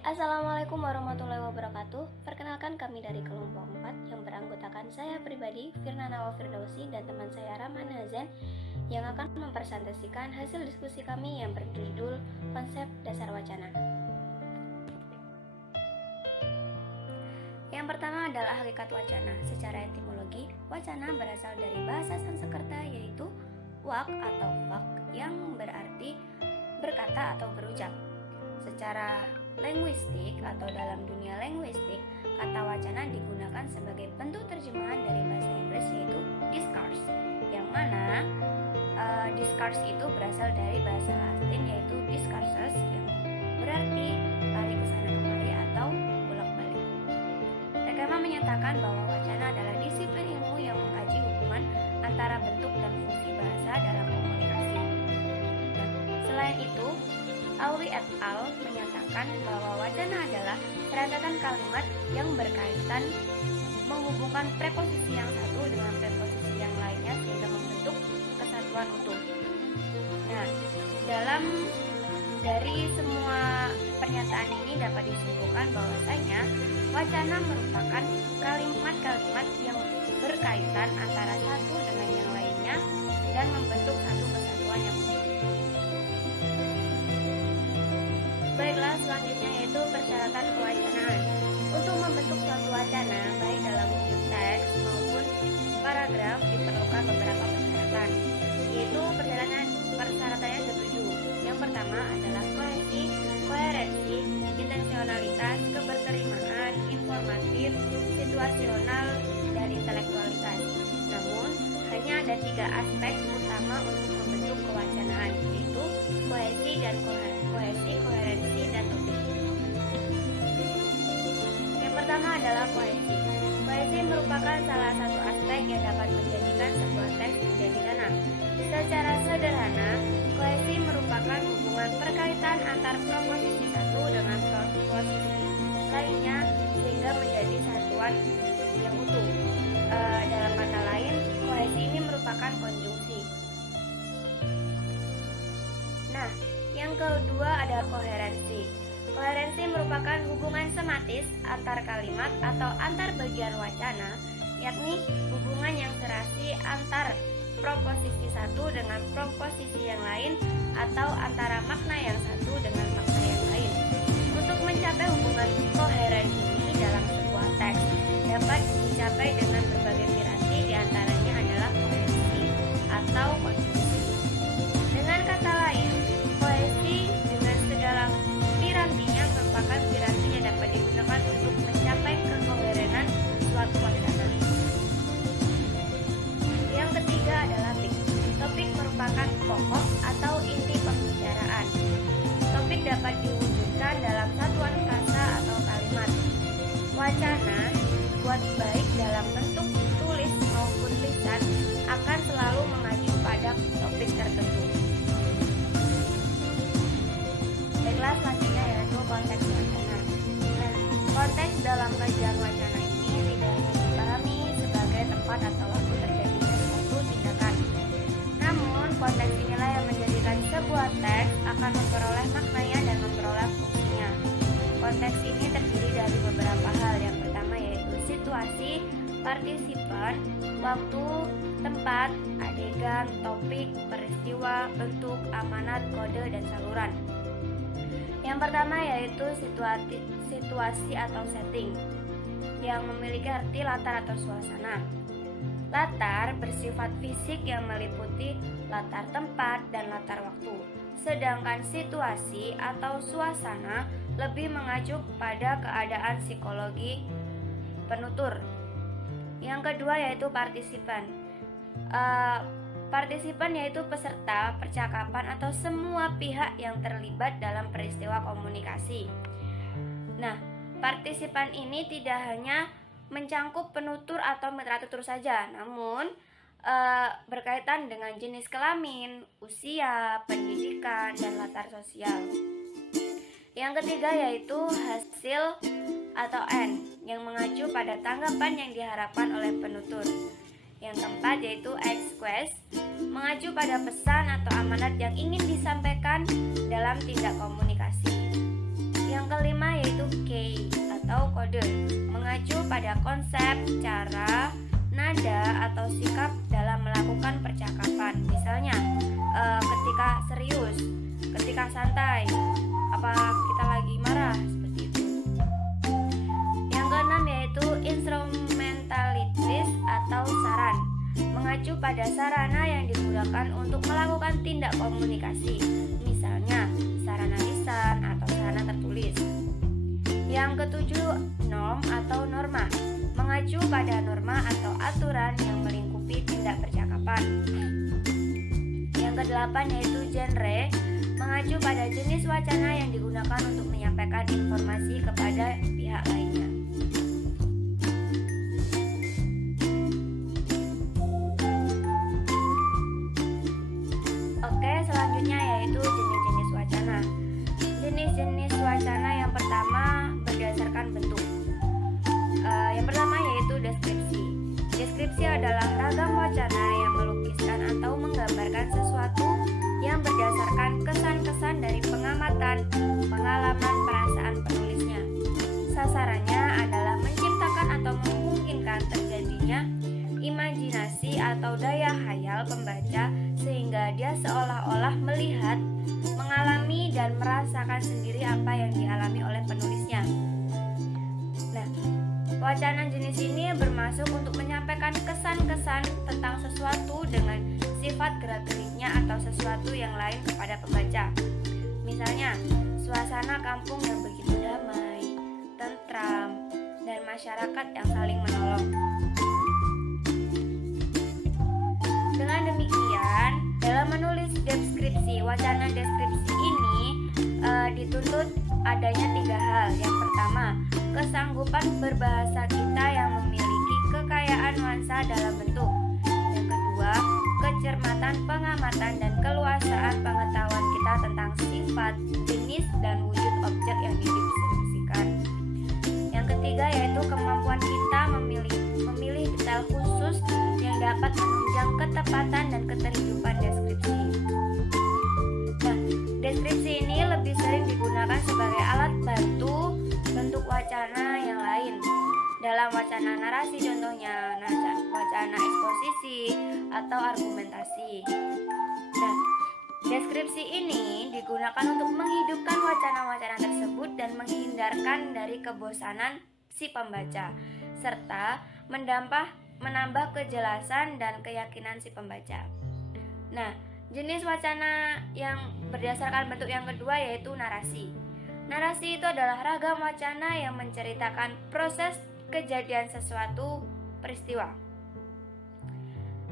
Assalamualaikum warahmatullahi wabarakatuh. Perkenalkan, kami dari kelompok 4 yang beranggotakan saya pribadi, Firnana Firdausi, dan teman saya Rahman Hazen, yang akan mempresentasikan hasil diskusi kami yang berjudul Konsep Dasar Wacana. Yang pertama adalah hakikat wacana. Secara etimologi, wacana berasal dari bahasa Sanskerta yaitu wak atau vak yang berarti berkata atau berucap. Secara linguistik atau dalam dunia linguistik, kata wacana digunakan sebagai bentuk terjemahan dari bahasa Inggris yaitu discourse, yang mana discourse itu berasal dari bahasa Latin yaitu discursus, yang berarti tarik ke sana kemari atau bolak-balik. Rekama menyatakan bahwa wacana adalah disiplin ilmu yang mengkaji hubungan antara bentuk dan fungsi bahasa dalam komunikasi. Nah, selain itu, Auli et al. Menyatakan bahwa wacana adalah rentetan kalimat yang berkaitan menghubungkan preposisi yang satu dengan preposisi yang lainnya sehingga membentuk kesatuan utuh. Nah, dari semua pernyataan ini dapat disimpulkan bahwasanya wacana merupakan kalimat-kalimat yang berkaitan antara satu dengan yang lainnya dan membentuk satu kesatuan yang utuh. Baiklah, selanjutnya yaitu persyaratan kewacanaan. Untuk membentuk suatu wacana, baik dalam wujud teks maupun paragraf, diperlukan beberapa persyaratan, yaitu persyaratannya ada 7. Yang pertama adalah kohesi, koherensi, intensionalitas, keberterimaan, informatif, situasional, dan intelektualitas. Namun, hanya ada 3 aspek utama untuk membentuk kewacanaan, yaitu kohesi, koherensi, dan topik. Yang pertama adalah kohesi. Kohesi merupakan salah satu aspek yang dapat menjadikan sebuah teks menjadi tenang. Secara sederhana, kohesi merupakan hubungan perkaitan antar proposisi satu dengan proposisi lainnya sehingga menjadi satuan yang utuh. Dalam kata lain, kohesi ini merupakan konjungsi. Nah, yang kedua adalah koherensi. Koherensi merupakan hubungan sematis antar kalimat atau antar bagian wacana, yakni hubungan yang serasi antar proposisi satu dengan proposisi yang lain atau antara makna yang satu dengan makna yang lain. Untuk mencapai hubungan koheren ini dalam sebuah teks dapat dicapai dengan berbagai piranti, diantaranya adalah koherensi atau konjungsi. Dengan kata lain, kohesi dengan segala pirantinya merupakan piranti yang dapat digunakan untuk mencapai kekoherenan suatu wacana. Yang ketiga adalah topik. Topik merupakan pokok atau inti pembicaraan. Topik dapat diwujudkan dalam satuan frasa atau kalimat. Wacana dibuat baik dalam bentuk tulis maupun lisan akan selalu mengacu pada topik tertentu. Baiklah, selanjutnya yaitu konteks wacana. Nah, konteks dalam kajian wacana ini tidak hanya dipahami sebagai tempat atau waktu terjadinya suatu tindakan. Namun, konteks inilah yang menjadikan sebuah teks akan memperoleh maknanya dan memperoleh fungsinya. Konteks ini terdiri dari beberapa hal. Yang pertama yaitu situasi, partisipan, waktu, tempat, adegan, topik, peristiwa, bentuk, amanat, kode, dan saluran. Yang pertama yaitu situasi atau setting, yang memiliki arti latar atau suasana. Latar bersifat fisik yang meliputi latar tempat dan latar waktu. Sedangkan situasi atau suasana lebih mengacu pada keadaan psikologi penutur. Yang kedua yaitu partisipan. Partisipan yaitu peserta percakapan atau semua pihak yang terlibat dalam peristiwa komunikasi. Nah, partisipan ini tidak hanya mencangkup penutur atau mitra tutur saja, namun berkaitan dengan jenis kelamin, usia, pendidikan, dan latar sosial. Yang ketiga yaitu hasil atau end, yang mengacu pada tanggapan yang diharapkan oleh penutur. Yang keempat yaitu exquest, mengacu pada pesan atau amanat yang ingin disampaikan dalam tindak komunikasi. Yang kelima yaitu key atau kode, mengacu pada konsep, cara, nada atau sikap dalam melakukan percakapan. Misalnya ketika serius, ketika santai, apa kita lagi marah, seperti itu. Yang keenam yaitu instrumentalities atau saran, mengacu pada sarana yang digunakan untuk melakukan tindak komunikasi, misalnya sarana lisan atau sarana tertulis. Yang ketujuh, norm atau norma, mengacu pada norma atau aturan yang melingkupi tindak percakapan. Yang kedelapan yaitu genre, mengacu pada jenis wacana yang digunakan untuk menyampaikan informasi kepada pihak lainnya. Oke, selanjutnya yaitu jenis-jenis wacana. Jenis-jenis wacana yang pertama berdasarkan bentuk. Yang pertama yaitu deskripsi. Deskripsi adalah ragam wacana yang melukiskan atau menggambarkan sesuatu yang berdasarkan kesan-kesan dari pengamatan, pengalaman, perasaan penulisnya. Sasarannya adalah menciptakan atau memungkinkan terjadinya imajinasi atau daya hayal pembaca sehingga dia seolah-olah melihat, mengalami dan merasakan sendiri apa yang dialami oleh penulisnya. Nah, wacana jenis ini bermaksud untuk menyampaikan kesan-kesan tentang sesuatu dengan sifat gerak-geriknya atau sesuatu yang lain kepada pembaca. Misalnya, suasana kampung yang begitu damai, tentram, dan masyarakat yang saling menolong. Dengan demikian, dalam menulis deskripsi, wacana deskripsi ini dituntut adanya 3 hal. Yang pertama, kesanggupan berbahasa kita yang memiliki kekayaan nuansa dalam bentuk. Yang kedua, kecermatan pengamatan dan keluasaan pengetahuan kita tentang sifat, jenis, dan wujud objek yang dideskripsikan. Yang ketiga yaitu kemampuan kita memilih detail khusus yang dapat menunjang ketepatan dan keterhidupan deskripsi. Nah, deskripsi ini lebih sering digunakan sebagai alat bantu bentuk wacana yang lain. Dalam wacana narasi contohnya wacana eksposisi atau argumentasi. Nah, deskripsi ini digunakan untuk menghidupkan wacana-wacana tersebut dan menghindarkan dari kebosanan si pembaca, serta menambah kejelasan dan keyakinan si pembaca. Nah, jenis wacana yang berdasarkan bentuk yang kedua yaitu narasi. Narasi itu adalah ragam wacana yang menceritakan proses kejadian sesuatu peristiwa.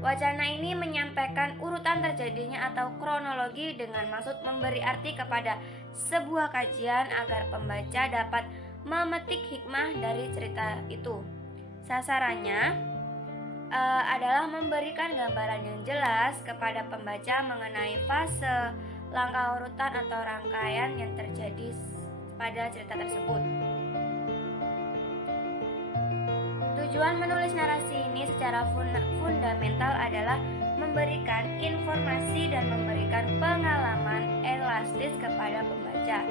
Wacana ini menyampaikan urutan terjadinya atau kronologi dengan maksud memberi arti kepada sebuah kajian agar pembaca dapat memetik hikmah dari cerita itu. Sasarannya adalah memberikan gambaran yang jelas kepada pembaca mengenai fase, langkah urutan atau rangkaian yang terjadi pada cerita tersebut. Tujuan menulis narasi ini secara fundamental adalah memberikan informasi dan memberikan pengalaman elastis kepada pembaca.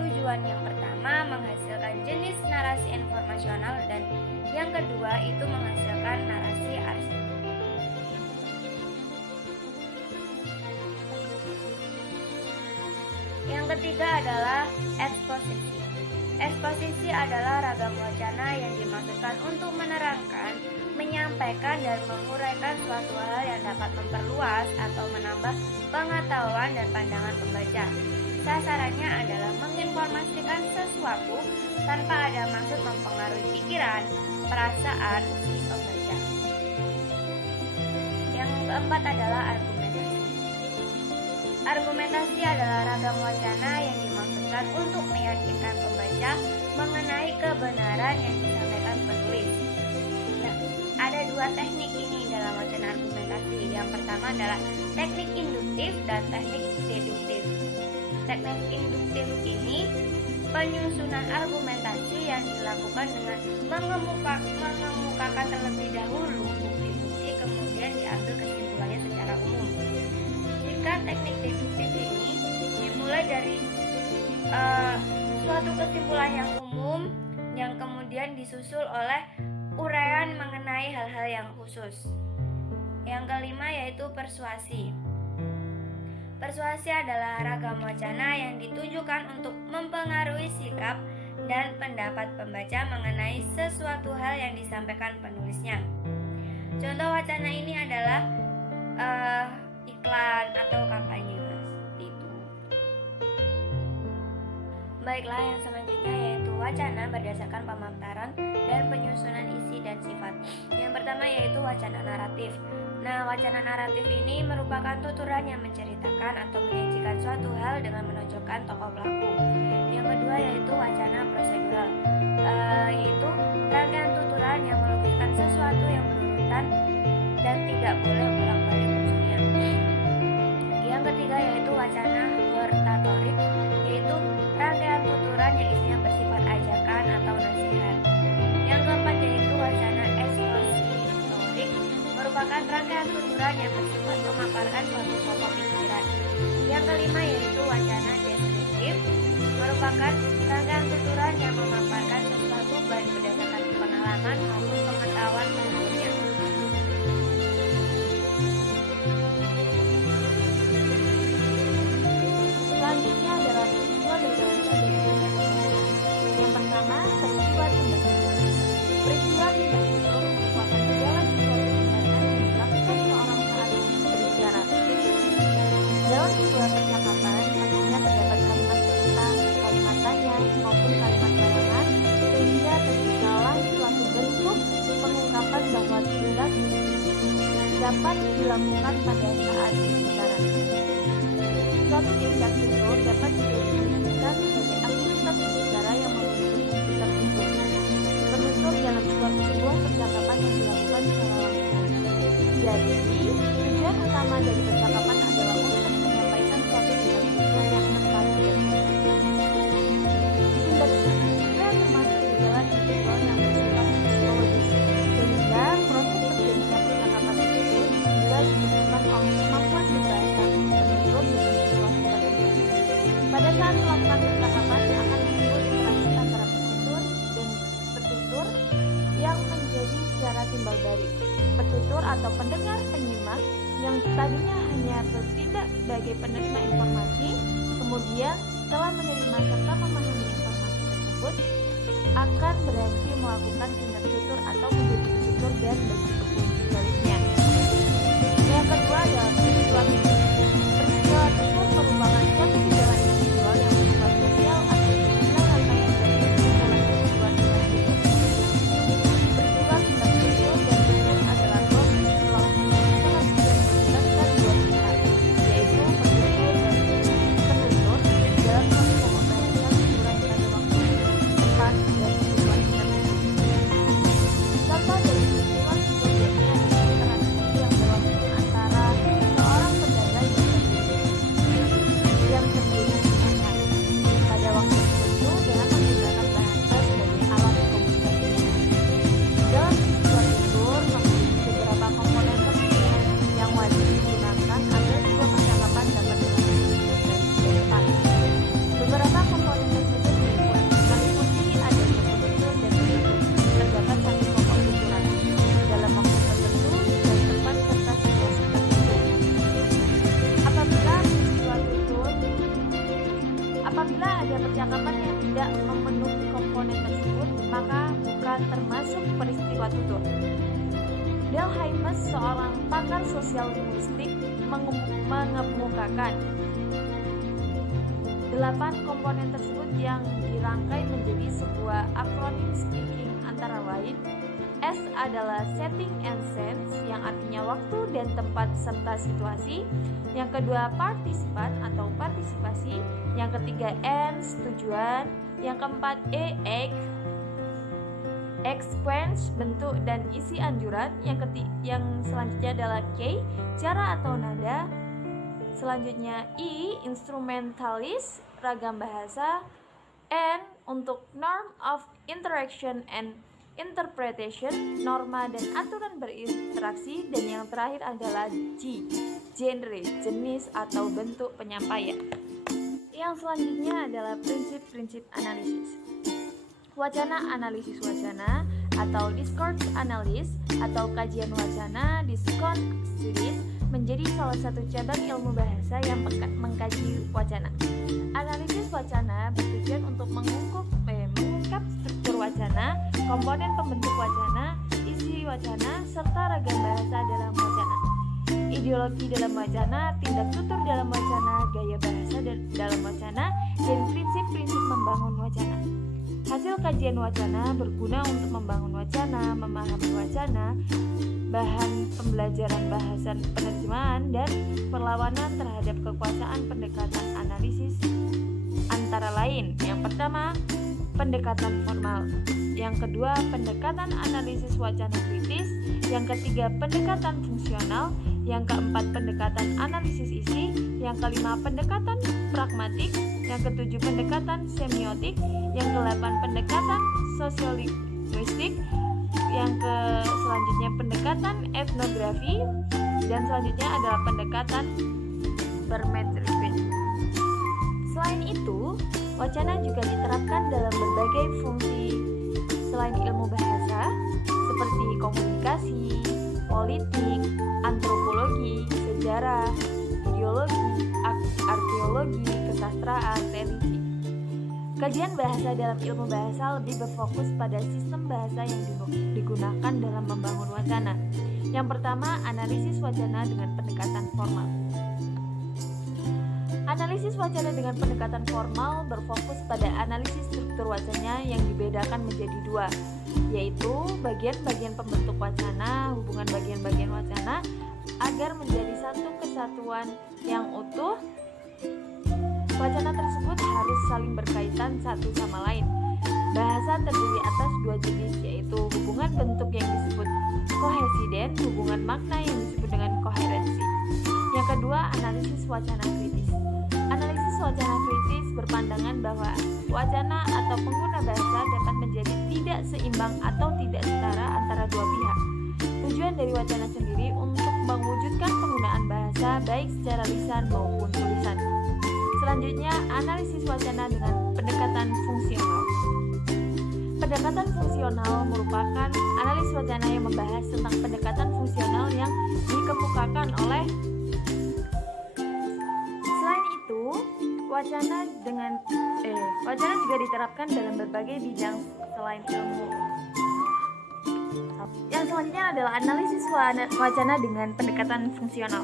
Tujuan yang pertama menghasilkan jenis narasi informasional dan yang kedua itu menghasilkan narasi arsip. Yang ketiga adalah eksposisi. Eksposisi adalah ragam wacana yang dimaksudkan untuk menerangkan, menyampaikan dan menguraikan suatu hal yang dapat memperluas atau menambah pengetahuan dan pandangan pembaca. Sasarannya adalah menginformasikan sesuatu tanpa ada maksud mempengaruhi pikiran, perasaan si pembaca. Yang keempat adalah argumentasi. Argumentasi adalah ragam wacana yang dimaksudkan untuk meyakinkan pembaca mengenai kebenaran yang disampaikan penulis. Nah, ada 2 teknik ini dalam wacana argumentasi. Yang pertama adalah teknik induktif dan teknik deduktif. Teknik induktif ini penyusunan argumentasi yang dilakukan dengan mengemukakan terlebih dahulu bukti-bukti kemudian diambil kesimpulannya secara umum. Jika teknik deduktif ini dimulai dari suatu kesimpulan yang umum yang kemudian disusul oleh uraian mengenai hal-hal yang khusus. Yang kelima yaitu persuasi. Persuasi adalah ragam wacana yang ditujukan untuk mempengaruhi sikap dan pendapat pembaca mengenai sesuatu hal yang disampaikan penulisnya. Contoh wacana ini adalah iklan atau kampanye, seperti itu. Baiklah, yang selanjutnya yaitu wacana berdasarkan pemaparan dan penyusunan isi dan sifat. Yang pertama yaitu wacana naratif. Nah, wacana naratif ini merupakan tuturan yang menceritakan atau menyajikan suatu hal dengan menonjolkan tokoh pelaku. Yang kedua yaitu wacana prosedural, yaitu rangkaian tuturan yang melukiskan sesuatu yang berurutan dan tidak boleh bolak-balik unsurnya. Yang ketiga yaitu wacana hortatorik, yaitu rangkaian tuturan yang isinya bersifat ajakan atau nasihat. Yang keempat yaitu wacana ekspositorik, merupakan rangkaian tuturan yang bersifat memaparkan suatu pokok pikiran. Yang kelima yaitu wacana deskriptif, merupakan rangkaian tuturan yang memaparkan sesuatu baik berdasarkan pengalaman maupun pengetahuan sebelumnya. Selanjutnya adalah peristiwa berdasarkan yang pertama, peristiwa tindak pidana. Peristiwa tindak pidana merupakan segala sesuatu tindakan yang dilakukan seorang saat berbicara. Dalam sebuah percakapan, pastinya terdapat kalimat perintah, kalimat tanya, maupun kalimat larangan, sehingga terciptalah suatu bentuk pengungkapan bahwa tindak dapat dilakukan pada saat berbicara. Suatu tindak tutur dapat didefinisikan sebagai aktivitas berbicara yang memiliki fungsi tertentu. Penutur dalam sebuah percakapan yang dilakukan secara langsung. Jadi, tujuan utama dari percakapan adalah untuk menyampaikan suatu tindak tutur yang tepat dan tindak tutur juga termasuk di dalam individual yang bersifat psikologis, sehingga proses terjadinya percakapan tersebut juga ditentukan oleh kemampuan berbahasa penutur dengan situasi tertentu. Pada saat melakukan percakapan akan timbul interaksi antara penutur dan petutur yang menjadi secara timbal balik. Petutur atau pendengar penyimak yang tadinya hanya bertindak sebagai penerima informasi, kemudian setelah menerima serta memahami informasi tersebut akan berarti melakukan tindak tutur atau menjadi petutur dan begitu sebaliknya. Yang kedua adalah peristiwa tutur. Peristiwa tutur merupakan suatu tindakan individual yang bersifat sosial atau sosial rangkaian dari kumpulan peristiwa tindak tutur. Peristiwa tindak tutur dan tutur adalah dua peristiwa yang interaksi dan melibatkan dua pihak, yaitu penutur dan penutur dalam suatu pokok bahasan tuturan pada waktu, tempat, dan situasi tertentu. Contoh dari peristiwa tutur biasanya adalah interaksi yang berlangsung antara seorang pedagang yang terdiri digunakan pada waktu tertentu dengan menggunakan bahasa sebagai alat komunikasinya. Dalam peristiwa tutur memiliki beberapa komponen penting yang wajib digunakan agar sebuah percakapan dapat dilakukan dengan cepat. Beberapa komponen tersebut dibuat meliputi adanya penutur dan penutur. Terdapat satu pokok tuturan dalam waktu tertentu dan tempat serta situasi tertentu. Apabila ada percakapan yang tidak memenuhi komponen tersebut, maka bukan termasuk peristiwa tutur. Delhaimes, seorang pakar sosial linguistik, mengemukakan 8 komponen tersebut yang dirangkai menjadi sebuah akronim speaking, antara lain S adalah setting and sense, yang artinya waktu dan tempat serta situasi. Yang kedua partisipan atau partisipasi. Yang ketiga N tujuan. Yang keempat E sequence bentuk dan isi anjuran. Yang selanjutnya adalah K cara atau nada. Selanjutnya I instrumentalis ragam bahasa. N untuk norm of interaction and interpretation, norma dan aturan berinteraksi. Dan yang terakhir adalah G genre, jenis atau bentuk penyampaian. Yang selanjutnya adalah prinsip-prinsip analisis. Wacana analisis wacana atau discourse analysis atau kajian wacana discourse studies menjadi salah satu cabang ilmu bahasa yang mengkaji wacana. Analisis wacana bertujuan untuk mengungkap struktur wacana, komponen pembentuk wacana, isi wacana, serta ragam bahasa dalam wacana. Ideologi dalam wacana, tindak tutur dalam wacana, gaya bahasa dalam wacana, dan prinsip-prinsip membangun wacana. Hasil kajian wacana berguna untuk membangun wacana, memahami wacana, bahan pembelajaran bahasan penerjemahan, dan perlawanan terhadap kekuasaan pendekatan analisis antara lain. Yang pertama, pendekatan formal. Yang kedua, pendekatan analisis wacana kritis. Yang ketiga, pendekatan fungsional. Yang keempat, pendekatan analisis isi. Yang kelima, pendekatan pragmatik. Yang ketujuh, pendekatan semiotik. Yang kedelapan, pendekatan sosiolinguistik. Yang selanjutnya pendekatan etnografi, dan selanjutnya adalah pendekatan bermetrik. Selain itu, wacana juga diterapkan dalam berbagai fungsi selain ilmu bahasa seperti komunikasi, politik, antropologi, sejarah, geologi, arkeologi, kesastraan, religi. Kajian bahasa dalam ilmu bahasa lebih berfokus pada sistem bahasa yang digunakan dalam membangun wacana. Yang pertama, analisis wacana dengan pendekatan formal. Analisis wacana dengan pendekatan formal berfokus pada analisis struktur wacana yang dibedakan menjadi dua, yaitu bagian-bagian pembentuk wacana, hubungan bagian-bagian wacana, agar menjadi satu kesatuan yang utuh. Wacana tersebut harus saling berkaitan satu sama lain. Bahasa terdiri atas dua jenis, yaitu hubungan bentuk yang disebut kohesi dan hubungan makna yang disebut dengan koherensi. Yang kedua, analisis wacana kritis. Analisis wacana kritis berpandangan bahwa wacana atau pengguna bahasa dapat menjadi tidak seimbang atau tidak setara antara dua pihak. Tujuan dari wacana sendiri untuk mewujudkan penggunaan bahasa baik secara lisan maupun tulisan. Selanjutnya, analisis wacana dengan pendekatan fungsional. Pendekatan fungsional merupakan analis wacana yang membahas tentang pendekatan fungsional yang dikemukakan oleh. Selain itu, wacana juga diterapkan dalam berbagai bidang selain ilmu. Yang selanjutnya adalah analisis wacana dengan pendekatan fungsional.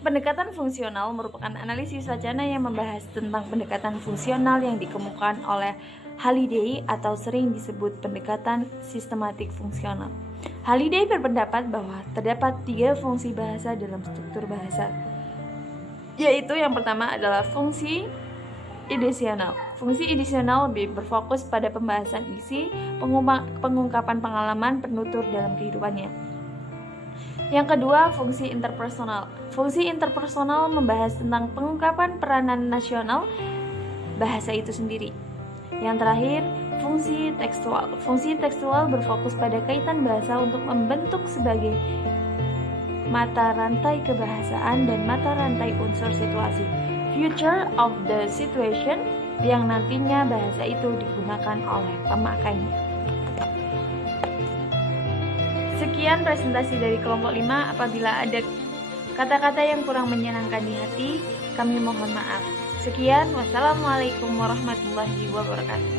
Pendekatan fungsional merupakan analisis wacana yang membahas tentang pendekatan fungsional yang dikemukakan oleh Halliday atau sering disebut pendekatan sistematik fungsional. Halliday berpendapat bahwa terdapat 3 fungsi bahasa dalam struktur bahasa, yaitu yang pertama adalah fungsi edisional. Fungsi edisional lebih berfokus pada pembahasan isi, pengungkapan pengalaman penutur dalam kehidupannya. Yang kedua, fungsi interpersonal. Fungsi interpersonal membahas tentang pengungkapan peranan nasional bahasa itu sendiri. Yang terakhir, fungsi tekstual. Fungsi tekstual berfokus pada kaitan bahasa untuk membentuk sebagai mata rantai kebahasaan dan mata rantai unsur situasi, future of the situation, yang nantinya bahasa itu digunakan oleh pemakainya. Sekian presentasi dari kelompok 5. Apabila ada kata-kata yang kurang menyenangkan di hati, kami mohon maaf. Sekian, wassalamualaikum warahmatullahi wabarakatuh.